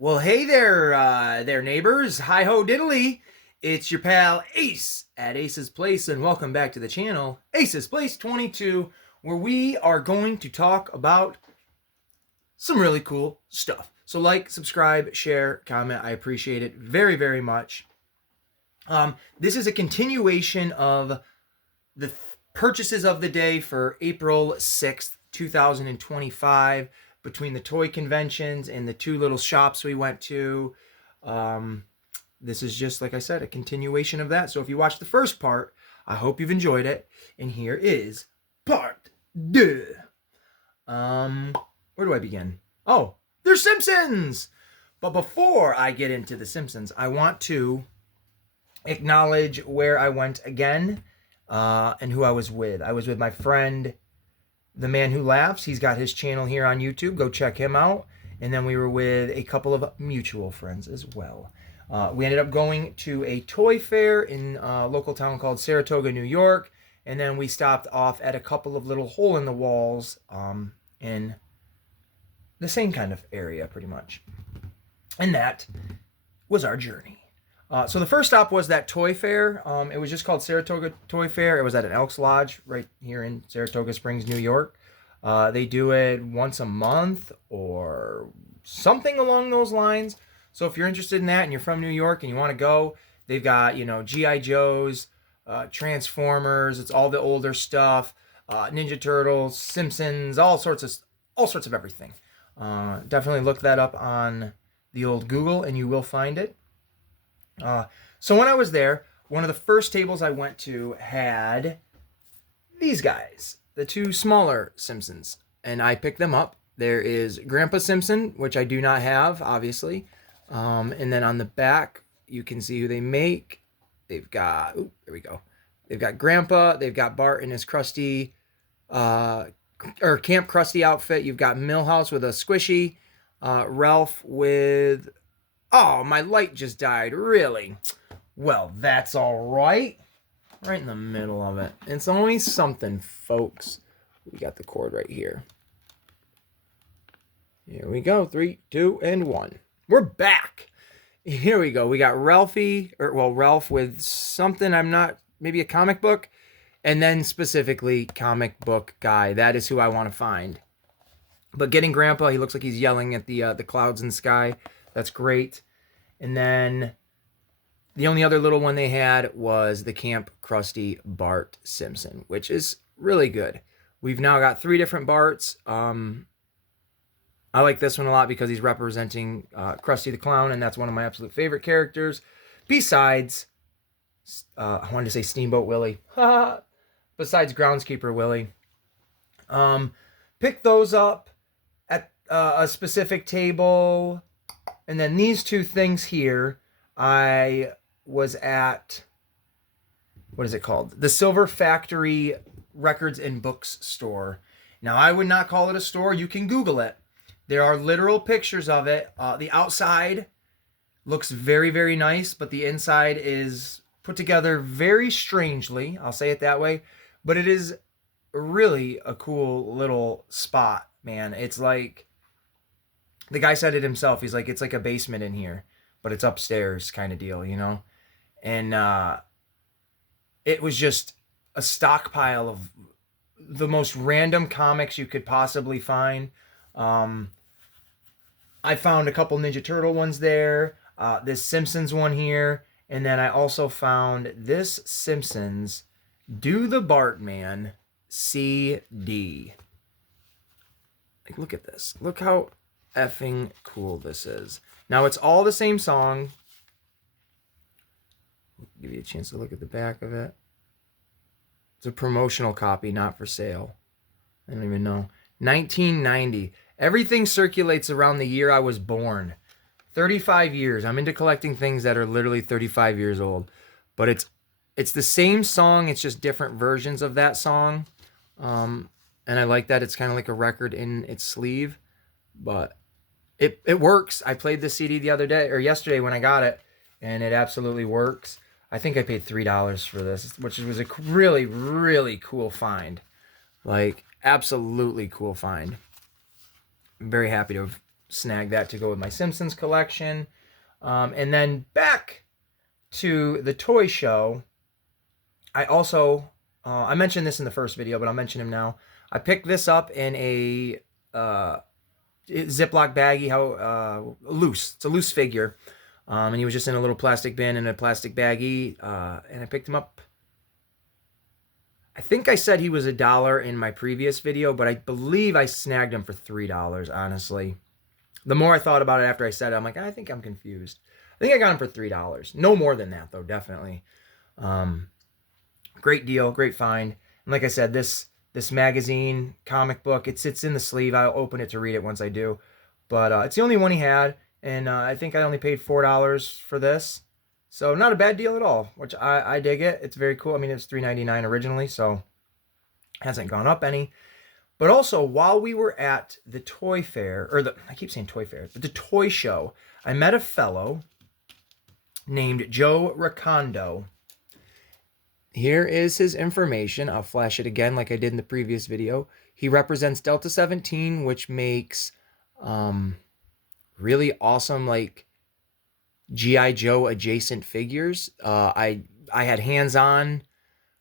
Well, hey there, neighbors. Hi ho diddly. It's your pal Ace at Ace's Place, and welcome back to the channel, Ace's Place 22, where we are going to talk about some really cool stuff. So, like, subscribe, share, comment. I appreciate it very, very much. This is a continuation of the purchases of the day for April 6th, 2025, between the toy conventions and the two little shops we went to. This is just, like I said, a continuation of that. So if you watched the first part, I hope you've enjoyed it. And here is part deux. Where do I begin? Oh, there's Simpsons! But before I get into the Simpsons, I want to acknowledge where I went again and who I was with. I was with my friend, The Man Who Laughs. He's got his channel here on YouTube. Go check him out. And then we were with a couple of mutual friends as well. We ended up going to a toy fair in a local town called Saratoga, New York. And then we stopped off at a couple of little hole-in-the-walls in the same kind of area, pretty much. And that was our journey. So the first stop was that toy fair. It was just called Saratoga Toy Fair. It was at an Elks Lodge right here in Saratoga Springs, New York. They do it once a month or something along those lines. So if you're interested in that and you're from New York and you want to go, they've got, G.I. Joes, Transformers. It's all the older stuff, Ninja Turtles, Simpsons, all sorts of everything. Definitely look that up on the old Google and you will find it. So when I was there, one of the first tables I went to had these guys, the two smaller Simpsons, and I picked them up. There is Grandpa Simpson, which I do not have, obviously. And then on the back, you can see who they make. They've got, there we go. They've got Grandpa, they've got Bart in his Krusty, Camp Krusty outfit. You've got Milhouse with a squishy, Ralph with, oh, my light just died, really? Well, that's all right. Right in the middle of it. It's always something, folks. We got the cord right here. Here we go. 3, 2, and 1. We're back. Here we go. We got Ralph with something maybe a comic book, and then specifically comic book guy. That is who I want to find. But getting Grandpa, he looks like he's yelling at the clouds in the sky. That's great. And then the only other little one they had was the Camp Krusty Bart Simpson, which is really good. We've now got 3 different Barts. I like this one a lot because he's representing Krusty the Clown, and that's one of my absolute favorite characters. Besides, I wanted to say Steamboat Willie. Besides Groundskeeper Willie. Pick those up at a specific table. And then these two things here, I was at, what is it called? The Silver Factory Records and Books store. Now, I would not call it a store. You can Google it. There are literal pictures of it. The outside looks very, very nice, but the inside is put together very strangely. I'll say it that way. But it is really a cool little spot, man. It's like, the guy said it himself. He's like, it's like a basement in here, but it's upstairs kind of deal, And it was just a stockpile of the most random comics you could possibly find. I found a couple Ninja Turtle ones there, this Simpsons one here, and then I also found this Simpsons Do the Bartman CD. Like, look at this. Look how effing cool this is. Now, it's all the same song. Give you a chance to look at the back of it. It's a promotional copy, not for sale. I don't even know. 1990. Everything circulates around the year I was born. 35 years. I'm into collecting things that are literally 35 years old. But it's the same song. It's just different versions of that song. And I like that it's kind of like a record in its sleeve. But it works. I played the CD the other day, or yesterday when I got it, and it absolutely works. I think I paid $3 for this, which was a really, really cool find. Like, absolutely cool find. I'm very happy to have snag that to go with my Simpsons collection. And then back to the toy show, I also, I mentioned this in the first video, but I'll mention him now. I picked this up in a Ziploc baggie, loose. It's a loose figure. And he was just in a little plastic bin in a plastic baggie. And I picked him up. I think I said he was $1 in my previous video, but I believe I snagged him for $3, honestly. The more I thought about it after I said it, I'm like, I think I'm confused. I think I got him for $3. No more than that, though, definitely. Great deal, great find. And like I said, this magazine, comic book, it sits in the sleeve. I'll open it to read it once I do. But it's the only one he had, and I think I only paid $4 for this. So not a bad deal at all, which I dig it. It's very cool. I mean, it was $3.99 originally, so hasn't gone up any. But also, while we were at the toy fair, I keep saying toy fair, but the toy show, I met a fellow named Joe Ricondo. Here is his information. I'll flash it again like I did in the previous video. He represents Delta 17, which makes really awesome, like, G.I. Joe adjacent figures. I had hands-on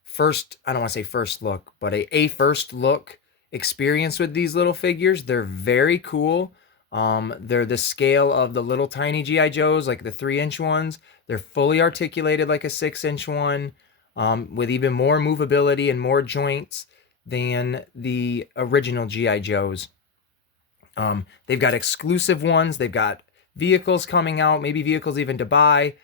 first, I don't want to say first look, but a first look experience with these little figures. They're very cool. They're the scale of the little tiny G.I. Joes, like the 3-inch ones. They're fully articulated like a 6-inch one, with even more movability and more joints than the original G.I. Joes. They've got exclusive ones. They've got vehicles coming out, maybe vehicles even to buy.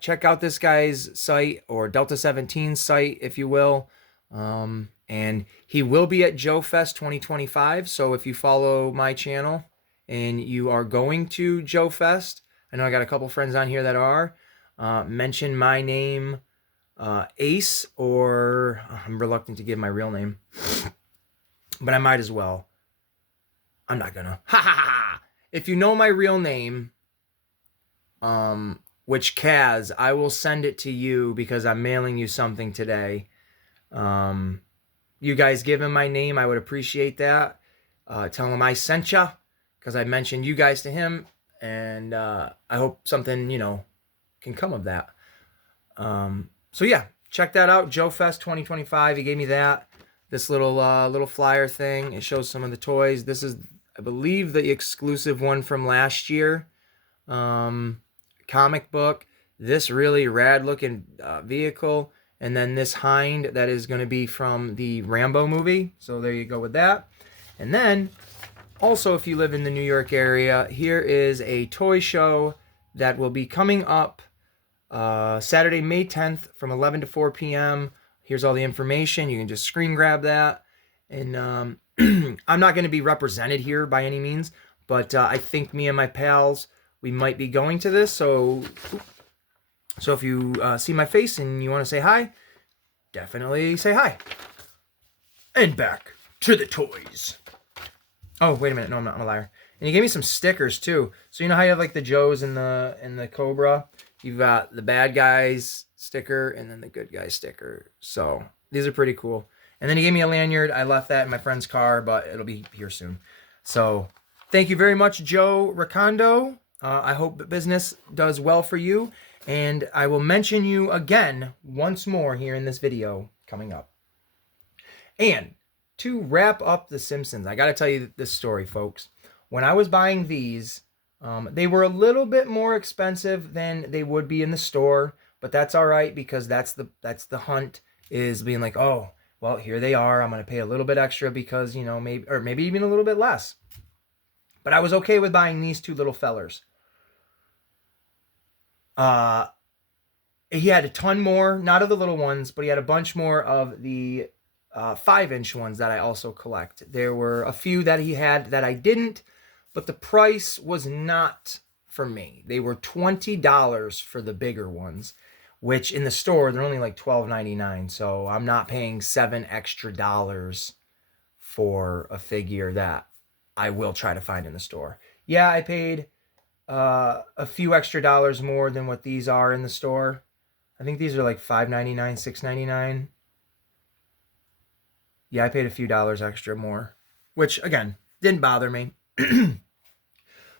Check out this guy's site, or Delta 17's site, if you will. And he will be at Joe Fest 2025. So if you follow my channel and you are going to Joe Fest, I know I got a couple friends on here that are, mention my name, Ace, or I'm reluctant to give my real name, but I might as well. I'm not gonna. Ha ha ha! If you know my real name, which Kaz, I will send it to you because I'm mailing you something today. You guys give him my name, I would appreciate that. Tell him I sent ya, because I mentioned you guys to him, and I hope something, can come of that. So yeah, check that out, Joe Fest 2025. He gave me that. This little flyer thing. It shows some of the toys. This is, I believe, the exclusive one from last year. Comic book. This really rad looking vehicle. And then this hind that is going to be from the Rambo movie. So there you go with that. And then, also, if you live in the New York area, here is a toy show that will be coming up Saturday, May 10th from 11 to 4 p.m. Here's all the information. You can just screen grab that. And I'm not going to be represented here by any means, but I think me and my pals, we might be going to this. So if you see my face and you want to say hi, definitely say hi. And back to the toys. Oh, wait a minute. No, I'm not. I'm a liar. And he gave me some stickers too. So you know how you have like the Joes and the Cobra? You've got the bad guys sticker and then the good guys sticker. So these are pretty cool. And then he gave me a lanyard. I left that in my friend's car, but it'll be here soon. So thank you very much, Joe Ricondo. I hope business does well for you. And I will mention you again once more here in this video coming up. And to wrap up The Simpsons, I got to tell you this story, folks. When I was buying these, they were a little bit more expensive than they would be in the store. But that's all right, because that's the hunt, is being like, oh, well, here they are. I'm going to pay a little bit extra because, maybe even a little bit less. But I was okay with buying these two little fellers. He had a ton more, not of the little ones, but he had a bunch more of the 5-inch ones that I also collect. There were a few that he had that I didn't, but the price was not for me. They were $20 for the bigger ones, which in the store, they're only like $12.99. So I'm not paying $7 extra for a figure that I will try to find in the store. Yeah, I paid a few extra dollars more than what these are in the store. I think these are like $5.99, $6.99. Yeah, I paid a few dollars extra more, which again, didn't bother me.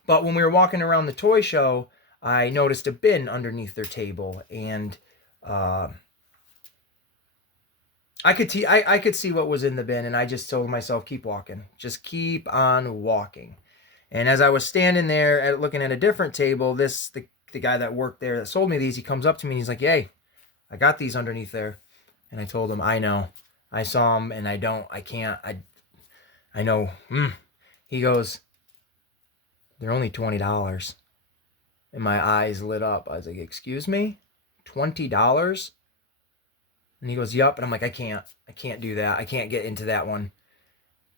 But when we were walking around the toy show, I noticed a bin underneath their table, and I could see what was in the bin, and I just told myself, keep walking. Just keep on walking. And as I was standing there looking at a different table, the guy that worked there that sold me these, he comes up to me and he's like, hey, I got these underneath there. And I told him, I know. I saw them, and I know. He goes, they're only $20. And my eyes lit up. I was like, excuse me? $20? And he goes, yup. And I'm like, I can't do that. I can't get into that one.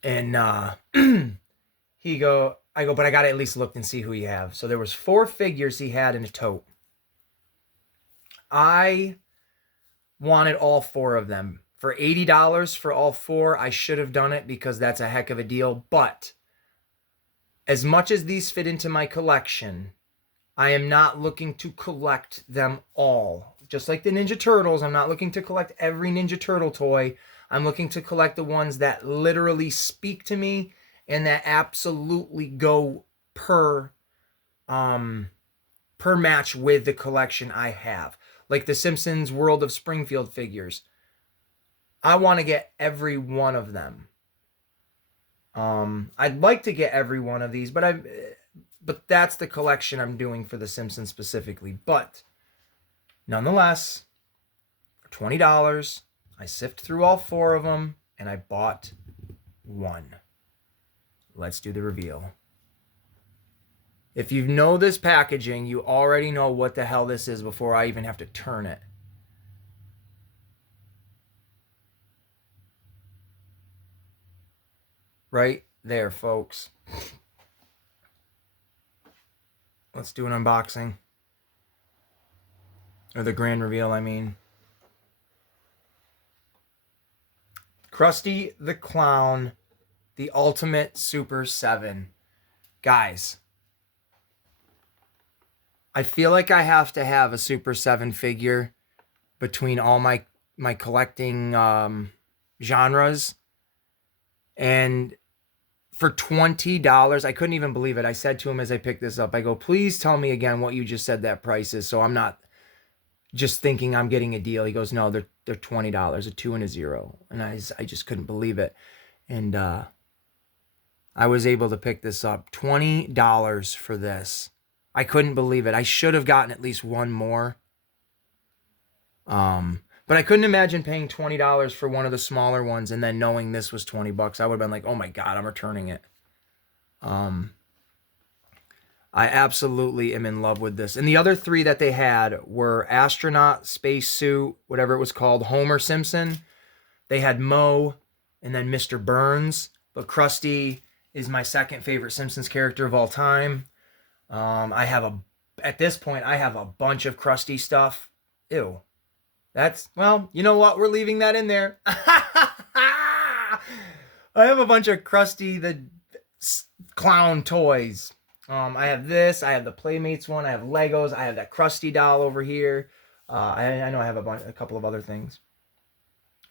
And I go, but I got to at least look and see who you have. So there was 4 figures he had in a tote. I wanted all 4 of them. For $80 for all 4, I should have done it because that's a heck of a deal. But as much as these fit into my collection, I am not looking to collect them all. Just like the Ninja Turtles, I'm not looking to collect every Ninja Turtle toy. I'm looking to collect the ones that literally speak to me and that absolutely go per match with the collection I have. Like the Simpsons World of Springfield figures. I want to get every one of them. I'd like to get every one of these, but that's the collection I'm doing for the Simpsons specifically. But nonetheless, for $20, I sifted through all 4 of them and I bought one. Let's do the reveal. If you know this packaging, you already know what the hell this is before I even have to turn it. Right there, folks. Let's do an unboxing. Or the grand reveal, I mean. Krusty the Clown, the Ultimate Super 7. Guys, I feel like I have to have a Super 7 figure between all my collecting genres. And for $20, I couldn't even believe it. I said to him as I picked this up, I go, please tell me again what you just said that price is, so I'm not just thinking I'm getting a deal. He goes, no, they're $20, a 2 and a 0. And I just couldn't believe it. And I was able to pick this up. $20 for this. I couldn't believe it. I should have gotten at least one more. But I couldn't imagine paying $20 for one of the smaller ones and then knowing this was $20. I would have been like, oh my God, I'm returning it. I absolutely am in love with this. And the other 3 that they had were Astronaut, Spacesuit, whatever it was called, Homer Simpson. They had Moe and then Mr. Burns. But Krusty is my second favorite Simpsons character of all time. At this point, I have a bunch of Krusty stuff. Ew. Well, you know what? We're leaving that in there. I have a bunch of Krusty the Clown toys. I have this. I have the Playmates one. I have Legos. I have that Krusty doll over here. I know I have a couple of other things.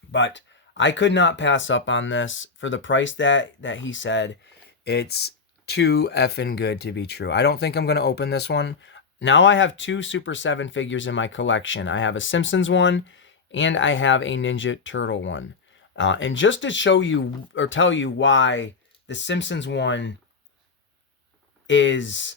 But I could not pass up on this for the price that he said. It's too effing good to be true. I don't think I'm going to open this one. Now I have 2 Super 7 figures in my collection. I have a Simpsons one and I have a Ninja Turtle one. And just to show you or tell you why the Simpsons one is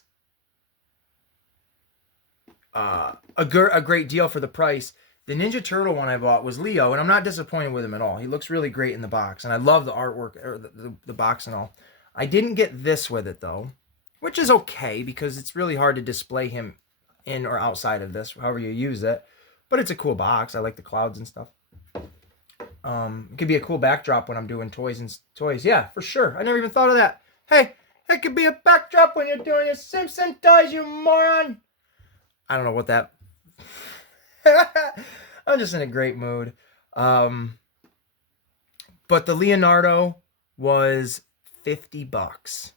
a great deal for the price, the Ninja Turtle one I bought was Leo, and I'm not disappointed with him at all. He looks really great in the box, and I love the artwork, or the box and all. I didn't get this with it, though, which is okay, because it's really hard to display him in or outside of this, however you use it. But it's a cool box. I like the clouds and stuff. It could be a cool backdrop when I'm doing toys. Yeah, for sure. I never even thought of that. Hey, it could be a backdrop when you're doing your Simpson toys, you moron. I don't know what that... I'm just in a great mood. But the Leonardo was $50.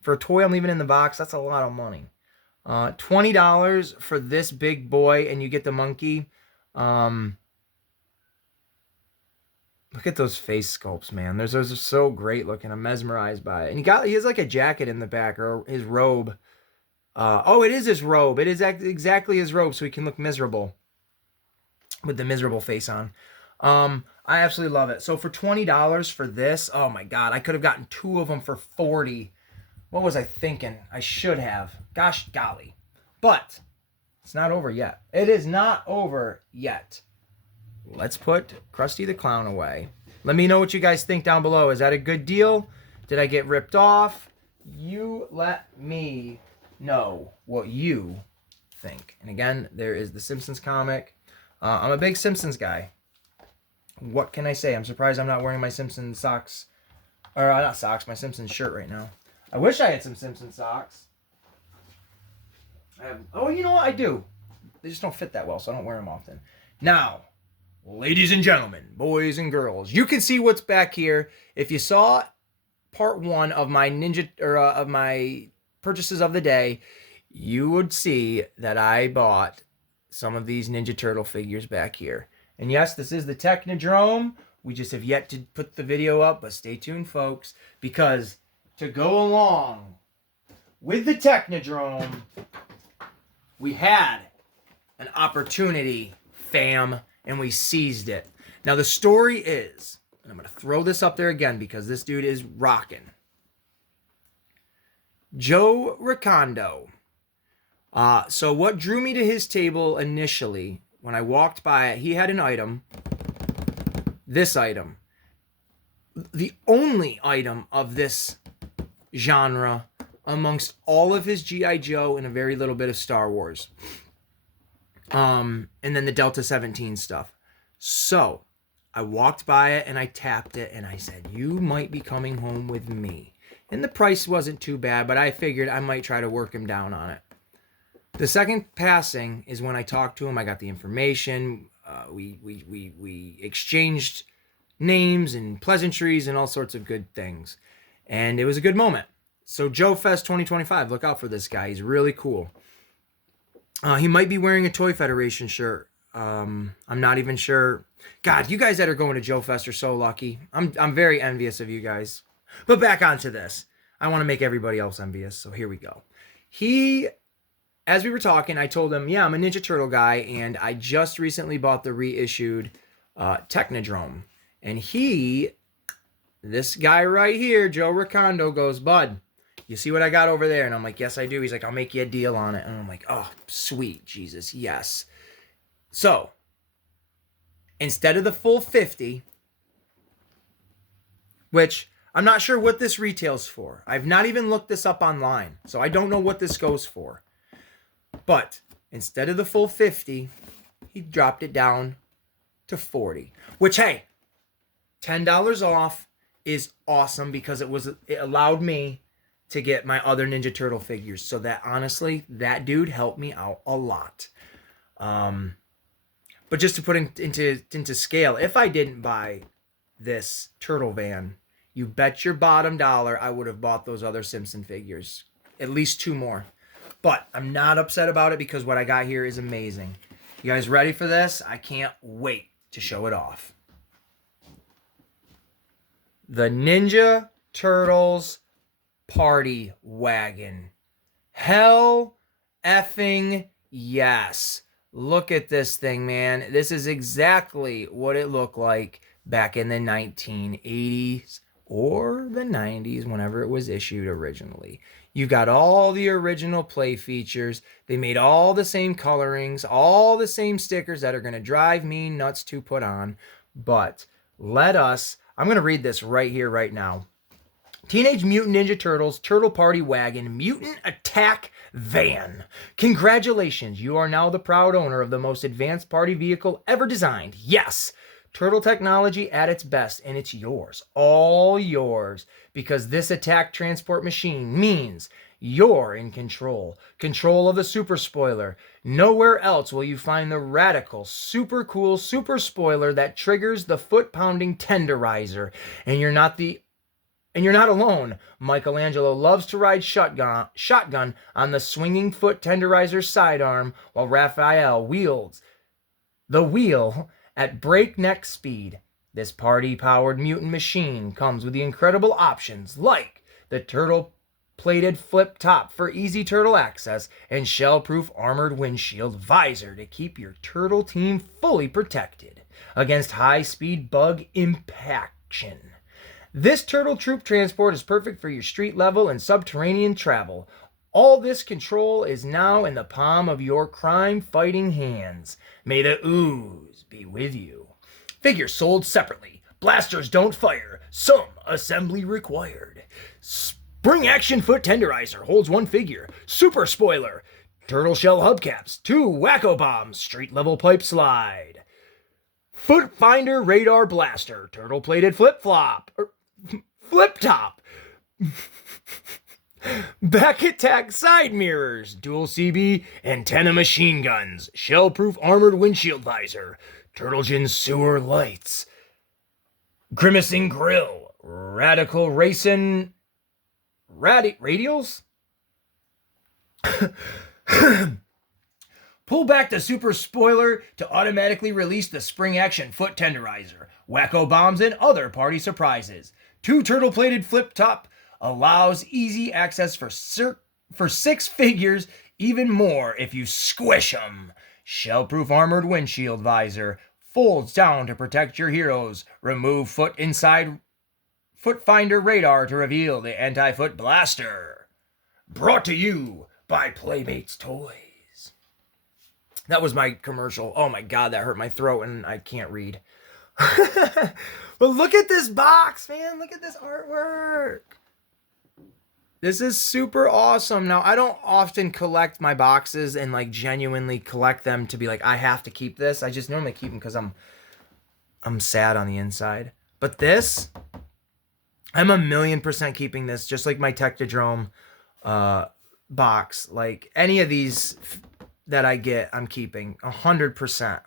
For a toy I'm leaving in the box, that's a lot of money. $20 for this big boy, and you get the monkey. Look at those face sculpts, man. Those are so great looking. I'm mesmerized by it. And he has like a jacket in the back, or his robe. Oh, it is his robe. It is exactly his robe, so he can look miserable with the miserable face on. I absolutely love it. So for $20 for this, oh my God, I could have gotten 2 of them for 40. What was I thinking? I should have. Gosh golly. But it's not over yet. It is not over yet. Let's put Krusty the Clown away. Let me know what you guys think down below. Is that a good deal? Did I get ripped off? You let me know what you think. And again, there is the Simpsons comic. I'm a big Simpsons guy. What can I say? I'm surprised I'm not wearing my Simpsons socks. Or not socks, my Simpsons shirt right now. I wish I had some Simpsons socks. Oh, you know what? I do. They just don't fit that well, so I don't wear them often. Now, ladies and gentlemen, boys and girls, you can see what's back here. If you saw part 1 of my of my purchases of the day, you would see that I bought some of these Ninja Turtle figures back here. And yes, this is the Technodrome. We just have yet to put the video up, but stay tuned, folks, because to go along with the Technodrome, we had an opportunity, fam, and we seized it. Now, the story is, and I'm going to throw this up there again because this dude is rocking. Joe Ricondo. So what drew me to his table initially, when I walked by it, he had an item. This item. The only item of this genre amongst all of his G.I. Joe and a very little bit of Star Wars. And then the Delta 17 stuff. So I walked by it and I tapped it and I said, you might be coming home with me. And the price wasn't too bad, but I figured I might try to work him down on it. The second passing is when I talked to him. I got the information. We exchanged names and pleasantries and all sorts of good things. And it was a good moment. So Joe Fest 2025, look out for this guy. He's really cool. He might be wearing a Toy Federation shirt. I'm not even sure. God, you guys that are going to Joe Fest are so lucky. I'm very envious of you guys. But back onto this. I want to make everybody else envious, so here we go. As we were talking, I told him, yeah, I'm a Ninja Turtle guy, and I just recently bought the reissued Technodrome. And this guy right here, Joe Ricondo, goes, bud, you see what I got over there? And I'm like, yes, I do. He's like, I'll make you a deal on it. And I'm like, oh, sweet, Jesus, yes. So, instead of the full 50, which I'm not sure what this retails for. I've not even looked this up online, so I don't know what this goes for. But instead of the full 50, he dropped it down to 40. Which, hey, $10 off is awesome because it allowed me to get my other Ninja Turtle figures. So that, honestly, that dude helped me out a lot. But just to put it into scale, if I didn't buy this Turtle Van, you bet your bottom dollar I would have bought those other Simpson figures. At least 2 more. But I'm not upset about it because what I got here is amazing. You guys ready for this? I can't wait to show it off. The Ninja Turtles Party Wagon. Hell effing yes. Look at this thing, man. This is exactly what it looked like back in the 1980s or the 90s, whenever it was issued originally. You got all the original play features. They made all the same colorings, all the same stickers that are going to drive me nuts to put on. But I'm going to read this right here, right now. Teenage Mutant Ninja Turtles Turtle Party Wagon Mutant Attack Van. Congratulations, you are now the proud owner of the most advanced party vehicle ever designed. Yes, turtle technology at its best, and it's yours, all yours, because this attack transport machine means you're in control. Control of the super spoiler. Nowhere else will you find the radical, super cool super spoiler that triggers the foot-pounding tenderizer. And you're not alone. Michelangelo loves to ride shotgun on the swinging foot tenderizer sidearm, while Raphael wields the wheel at breakneck speed. This party-powered mutant machine comes with the incredible options like the turtle-plated flip top for easy turtle access and shell-proof armored windshield visor to keep your turtle team fully protected against high-speed bug impaction. This turtle troop transport is perfect for your street level and subterranean travel. All this control is now in the palm of your crime-fighting hands. May the ooze be with you. Figures sold separately. Blasters don't fire. Some assembly required. Spring Action Foot Tenderizer holds 1 figure. Super Spoiler. Turtle Shell Hubcaps. 2 Wacko Bombs. Street Level Pipe Slide. Foot Finder Radar Blaster. Turtle Plated Flip Flop. Flip Top. Back Attack Side Mirrors. Dual CB Antenna Machine Guns. Shell-proof Armored Windshield Visor. Turtlegin Sewer Lights. Grimacing Grill. Radical Racing. Radials? Pull back the Super Spoiler to automatically release the Spring Action Foot Tenderizer. Wacko Bombs and other party surprises. 2 turtle-plated flip top allows easy access for 6 figures, even more if you squish them. Shell-proof armored windshield visor folds down to protect your heroes. Remove foot inside foot finder radar to reveal the anti-foot blaster. Brought to you by Playmates Toys. That was my commercial. Oh my god, that hurt my throat and I can't read. But look at this box, man. Look at this artwork. This is super awesome. Now, I don't often collect my boxes and like genuinely collect them to be like, I have to keep this. I just normally keep them because I'm sad on the inside. But this, I'm 1,000,000% keeping this, just like my Technodrome box. Like any of these that I get, I'm keeping 100%.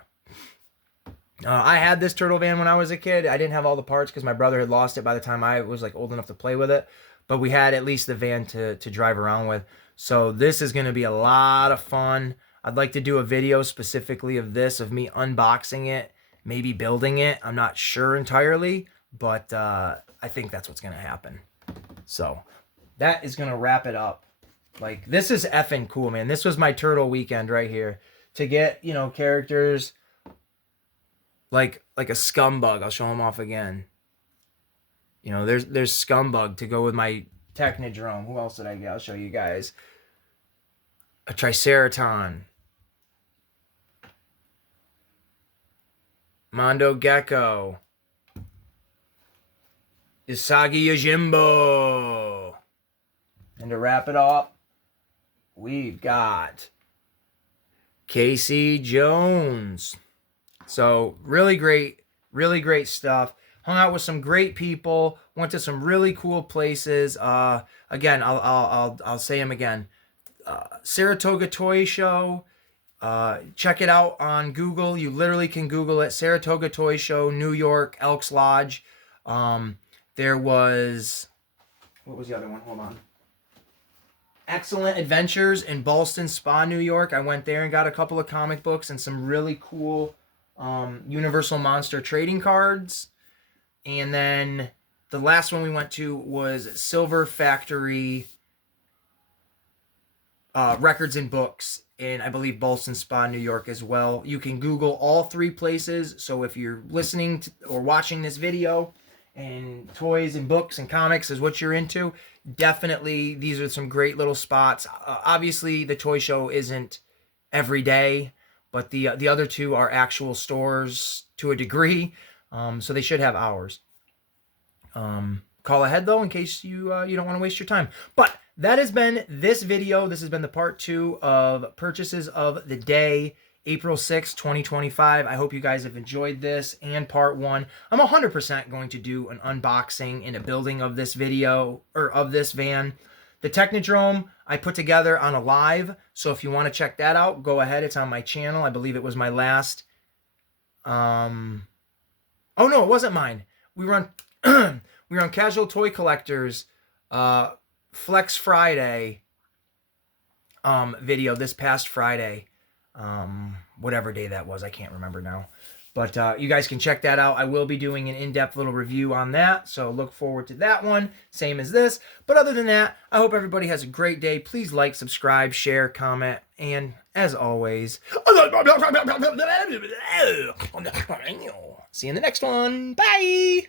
I had this turtle van when I was a kid. I didn't have all the parts because my brother had lost it by the time I was like old enough to play with it. But we had at least the van to drive around with. So this is going to be a lot of fun. I'd like to do a video specifically of this, of me unboxing it, maybe building it. I'm not sure entirely, but I think that's what's going to happen. So that is going to wrap it up. Like, this is effing cool, man. This was my turtle weekend right here. To get, you know, characters like a Scumbug. I'll show him off again. You know, there's Scumbug to go with my Technodrome. Who else did I get? I'll show you guys. A Triceraton. Mondo Gecko. Isagi Yojimbo. And to wrap it up, we've got Casey Jones. So really great stuff. Hung out with some great people. Went to some really cool places. Again, I'll say them again. Saratoga Toy Show. Check it out on Google. You literally can Google it. Saratoga Toy Show, New York, Elks Lodge. There was, what was the other one? Hold on. Excellent Adventures in Ballston Spa, New York. I went there and got a couple of comic books and some really cool Universal Monster trading cards. And then the last one we went to was Silver Factory Records and Books in, I believe, Ballston Spa, New York as well. You can Google all 3 places. So if you're listening to, or watching this video and toys and books and comics is what you're into, definitely these are some great little spots. Obviously, the toy show isn't every day, but the other 2 are actual stores to a degree. So they should have hours. Call ahead though in case you don't want to waste your time. But that has been this video. This has been the part 2 of purchases of the day, April 6, 2025. I hope you guys have enjoyed this and part 1. I'm 100% going to do an unboxing and a building of this video, or of this van. The Technodrome I put together on a live, so if you want to check that out, go ahead. It's on my channel. I believe it was my last oh no, it wasn't mine. We were on Casual Toy Collectors Flex Friday video this past Friday. Whatever day that was, I can't remember now. But you guys can check that out. I will be doing an in-depth little review on that, so look forward to that one, same as this. But other than that, I hope everybody has a great day. Please like, subscribe, share, comment, and as always, see you in the next one. Bye!